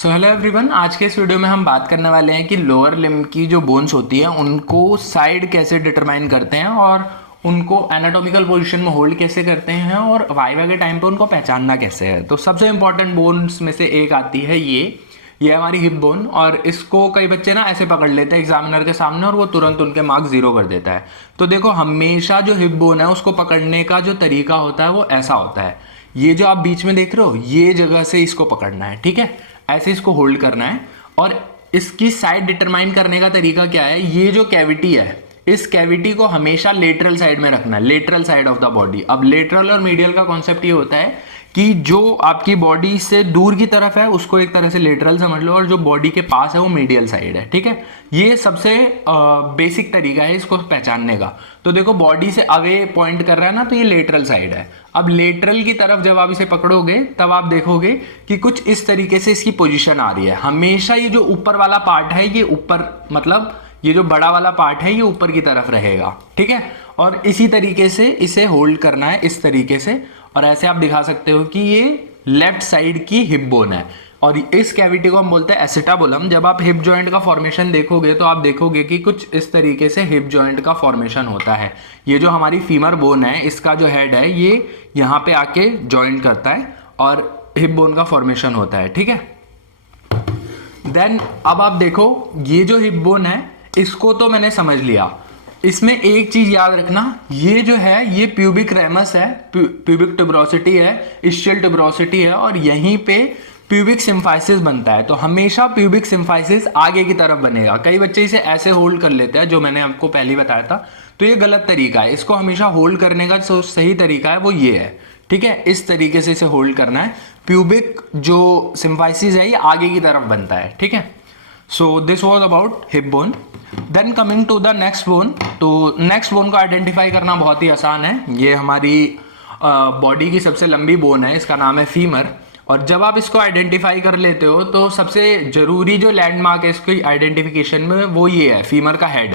So hello everyone, आज के इस वीडियो में हम बात करने वाले हैं कि लोअर लिम्ब की जो बोन्स होती है उनको साइड कैसे डिटरमाइन करते हैं और उनको एनाटॉमिकल पोजीशन में होल्ड कैसे करते हैं और वाइवा के टाइम पे उनको पहचानना कैसे है। तो सबसे इंपॉर्टेंट बोन्स में से एक आती है ये हमारी हिप बोन, और इसको कई बच्चे ना ऐसे पकड़ लेते हैं एग्जामिनर के सामने और वो तुरंत उनके मार्क्स जीरो कर देता है। तो देखो, हमेशा जो हिप बोन है उसको पकड़ने का जो तरीका होता है वो ऐसा होता है। ये जो आप बीच में देख रहे हो, ये जगह से इसको पकड़ना है, ठीक है, ऐसे इसको होल्ड करना है। और इसकी साइड डिटरमाइन करने का तरीका क्या है, ये जो कैविटी है इस कैविटी को हमेशा लेटरल साइड में रखना है, lateral side of the body. अब लेटरल और मीडियल का कॉन्सेप्ट ये होता है कि जो आपकी बॉडी से दूर की तरफ है उसको एक तरह से लेटरल समझ लो और जो बॉडी के पास है वो मीडियल साइड है, ठीक है। ये सबसे बेसिक तरीका है इसको पहचानने का। तो देखो, बॉडी से अवे पॉइंट कर रहा है ना, तो ये लेटरल साइड है। अब लेटरल की तरफ जब आप इसे पकड़ोगे तब आप देखोगे कि कुछ इस तरीके से इसकी पोजीशन आ रही है। हमेशा ये जो ऊपर वाला पार्ट है ये ऊपर, मतलब ये जो बड़ा वाला पार्ट है ये ऊपर की तरफ रहेगा, ठीक है। और इसी तरीके से इसे होल्ड करना है, इस तरीके से। और ऐसे आप दिखा सकते हो कि ये लेफ्ट साइड की हिप बोन है और इस कैविटी को हम बोलते हैं एसिटाबुलम। जब आप हिप जॉइंट का फॉर्मेशन देखोगे तो आप देखोगे कि कुछ इस तरीके से हिप जॉइंट का फॉर्मेशन होता है। ये जो हमारी फीमर बोन है इसका जो हेड है ये यहाँ पे आके जॉइंट करता है और हिप बोन का फॉर्मेशन होता है, ठीक है। देन अब आप देखो, ये जो हिप बोन है इसको तो मैंने समझ लिया। इसमें एक चीज याद रखना, ये जो है ये प्यूबिक रेमस है, प्यूबिक ट्यूबरोसिटी है, इस्चियल ट्यूबरोसिटी है और यहीं पे प्यूबिक सिम्फाइसिस बनता है। तो हमेशा प्यूबिक सिम्फाइसिस आगे की तरफ बनेगा। कई बच्चे इसे ऐसे होल्ड कर लेते हैं जो मैंने आपको पहले बताया था, तो ये गलत तरीका है। इसको हमेशा होल्ड करने का जो सही तरीका है वो ये है, ठीक है। इस तरीके से इसे होल्ड करना है। प्यूबिक जो सिम्फाइसिस है ये आगे की तरफ बनता है, ठीक है। So this was about hip bone. Then coming to the next bone. तो नेक्स्ट बोन को आइडेंटिफाई करना बहुत ही आसान है। ये हमारी बॉडी की सबसे लंबी बोन है, इसका नाम है फीमर। और जब आप इसको आइडेंटिफाई कर लेते हो तो सबसे जरूरी जो लैंडमार्क है इसकी आइडेंटिफिकेशन में वो ये है, फीमर का हेड।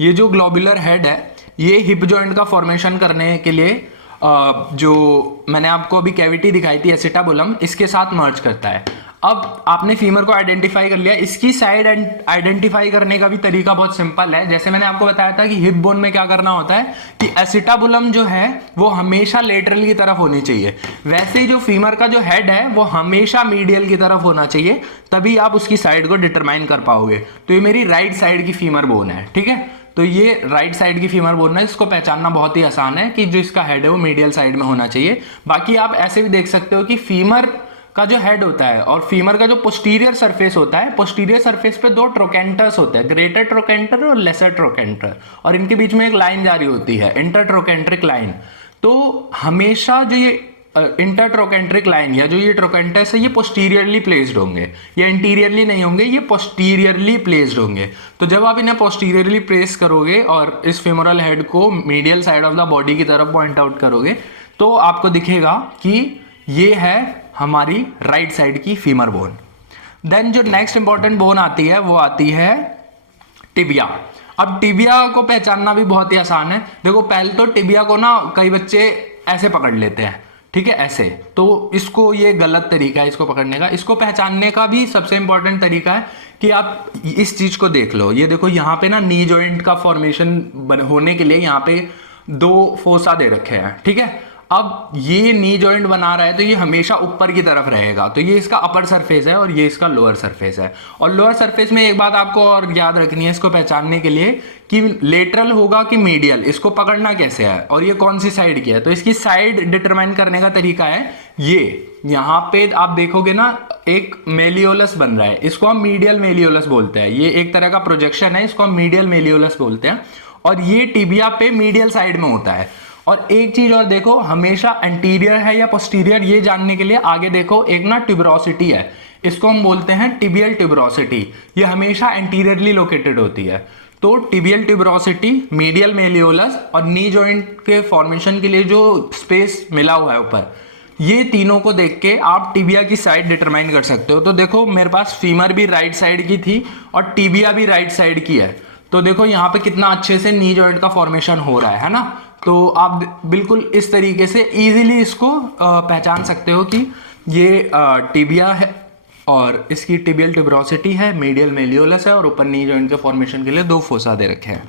ये जो ग्लोबुलर हेड है ये हिप जॉइंट का फॉर्मेशन करने के लिए जो मैंने आपको अभी कैविटी दिखाई थी एसिटाबुलम, इसके साथ मर्ज करता है। अब आपने फीमर को आइडेंटिफाई कर लिया, इसकी साइड आइडेंटिफाई करने का भी तरीका बहुत सिंपल है। जैसे मैंने आपको बताया था कि हिप बोन में क्या करना होता है कि एसिटाबुलम जो है वो हमेशा लेटरल की तरफ होनी चाहिए, वैसे ही जो फीमर का जो हेड है वो हमेशा मीडियल की तरफ होना चाहिए, तभी आप उसकी साइड को डिटरमाइन कर पाओगे। तो ये मेरी राइट साइड की फीमर बोन है, ठीक है। तो ये राइट साइड की फीमर बोन है, इसको पहचानना बहुत ही आसान है कि जो इसका हेड है वो मीडियल साइड में होना चाहिए। बाकी आप ऐसे भी देख सकते हो कि फीमर का जो हेड होता है और फीमर का जो पोस्टीरियर सरफेस होता है, पोस्टीरियर सरफेस पे दो ट्रोकेंटर्स होते हैं, ग्रेटर ट्रोकेंटर और लेसर ट्रोकेंटर, और इनके बीच में एक लाइन जारी होती है, इंटरट्रोकेंट्रिक लाइन। तो हमेशा जो ये इंटरट्रोकेंट्रिक लाइन या जो ये ट्रोकेंटर्स है ये पोस्टीरियरली प्लेस्ड होंगे, ये इंटीरियरली नहीं होंगे, ये पोस्टीरियरली प्लेस्ड होंगे। तो जब आप इन्हें पोस्टीरियरली प्लेस करोगे और इस फेमोरल हेड को medial side of the body की तरफ पॉइंट आउट करोगे तो आपको दिखेगा कि ये है हमारी राइट साइड की फीमर बोन। देन जो नेक्स्ट इंपॉर्टेंट बोन आती है वो आती है टिबिया। अब टिबिया को पहचानना भी बहुत ही आसान है। देखो, पहले तो टिबिया को ना कई बच्चे ऐसे पकड़ लेते हैं, ठीक है, ऐसे। तो इसको, ये गलत तरीका है इसको पकड़ने का। इसको पहचानने का भी सबसे इंपॉर्टेंट तरीका है कि आप इस चीज को देख लो। ये देखो, यहाँ पे ना नी जॉइंट का फॉर्मेशन होने के लिए यहाँ पे दो फोसा दे रखे हैं, ठीक है। अब ये नी जॉइंट बना रहा है तो ये हमेशा ऊपर की तरफ रहेगा, तो ये इसका अपर सरफेस है और ये इसका लोअर सरफेस है। और लोअर सरफेस में एक बात आपको और याद रखनी है इसको पहचानने के लिए कि लेटरल होगा कि मीडियल, इसको पकड़ना कैसे है और ये कौन सी साइड की है। तो इसकी साइड डिटरमाइन करने का तरीका है ये, यहाँ पे आप देखोगे ना एक मेलियोलस बन रहा है, इसको हम मीडियल मेलियोलस बोलते हैं। ये एक तरह का प्रोजेक्शन है, इसको हम मीडियल मेलियोलस बोलते हैं और ये टिबिया पे मीडियल साइड में होता है। और एक चीज और देखो, हमेशा एंटीरियर है या पोस्टीरियर ये जानने के लिए आगे देखो, एक ना ट्यूबरोसिटी है, इसको हम बोलते हैं टिबियल ट्यूबरोसिटी। ये हमेशा एंटीरियरली लोकेटेड होती है। तो टिबियल ट्यूबरोसिटी, मीडियल मेलियोलस और नी जॉइंट के फॉर्मेशन के लिए जो स्पेस मिला हुआ है ऊपर, ये तीनों को देख के आप टिबिया की साइड डिटरमाइन कर सकते हो। तो देखो, मेरे पास फीमर भी राइट साइड की थी और टिबिया भी राइट साइड की है। तो देखो यहाँ पे कितना अच्छे से नी जॉइंट का फॉर्मेशन हो रहा है ना। तो आप बिल्कुल इस तरीके से इजीली इसको पहचान सकते हो कि ये टिबिया है और इसकी टिबियल ट्यूबरोसिटी है, मीडियल मेलियोलस है और ऊपर नी जॉइंट के फॉर्मेशन के लिए 2 फोसा दे रखे हैं।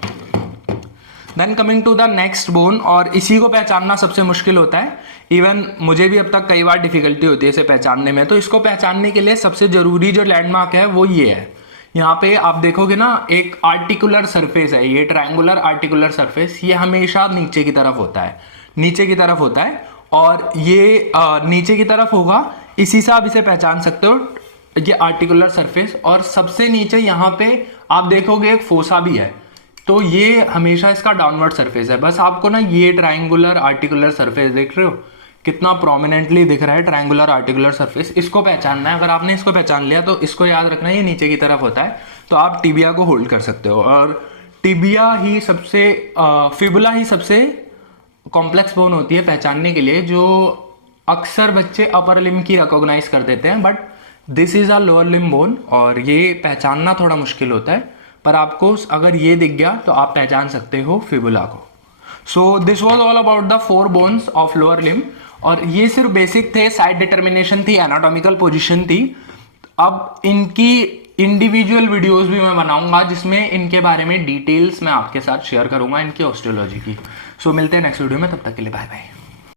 Then coming to the next bone, और इसी को पहचानना सबसे मुश्किल होता है। इवन मुझे भी अब तक कई बार डिफिकल्टी होती है इसे पहचानने में। तो इसको पहचानने के लिए सबसे जरूरी जो लैंडमार्क है वो ये है। यहाँ पे आप देखोगे ना, एक आर्टिकुलर सरफेस है, ये ट्रायंगुलर आर्टिकुलर सरफेस, ये हमेशा नीचे की तरफ होता है, नीचे की तरफ होता है, और ये नीचे की तरफ होगा, इसी से आप इसे पहचान सकते हो, ये आर्टिकुलर सरफेस। और सबसे नीचे यहाँ पे आप देखोगे एक फोसा भी है, तो ये हमेशा इसका डाउनवर्ड सरफेस है। बस आपको ना ये ट्रायंगुलर आर्टिकुलर सरफेस देख रहे हो कितना प्रोमिनेंटली दिख रहा है, ट्रायंगुलर आर्टिकुलर सरफेस, इसको पहचानना है। अगर आपने इसको पहचान लिया तो इसको याद रखना है, ये नीचे की तरफ होता है, तो आप टिबिया को होल्ड कर सकते हो। और टिबिया ही सबसे फिबुला ही सबसे कॉम्प्लेक्स बोन होती है पहचानने के लिए, जो अक्सर बच्चे अपर लिम्ब की रिकॉग्नाइज कर देते हैं, but this is a lower limb bone, और ये पहचानना थोड़ा मुश्किल होता है, पर आपको अगर ये दिख गया तो आप पहचान सकते हो फिबुला को। सो this was all about the 4 bones of lower limb, और ये सिर्फ बेसिक थे, साइड डिटर्मिनेशन थी, एनाटॉमिकल पोजीशन थी। अब इनकी इंडिविजुअल वीडियोस भी मैं बनाऊंगा जिसमें इनके बारे में डिटेल्स मैं आपके साथ शेयर करूंगा, इनकी ऑस्टियोलॉजी की। सो मिलते हैं नेक्स्ट वीडियो में, तब तक के लिए बाय बाय।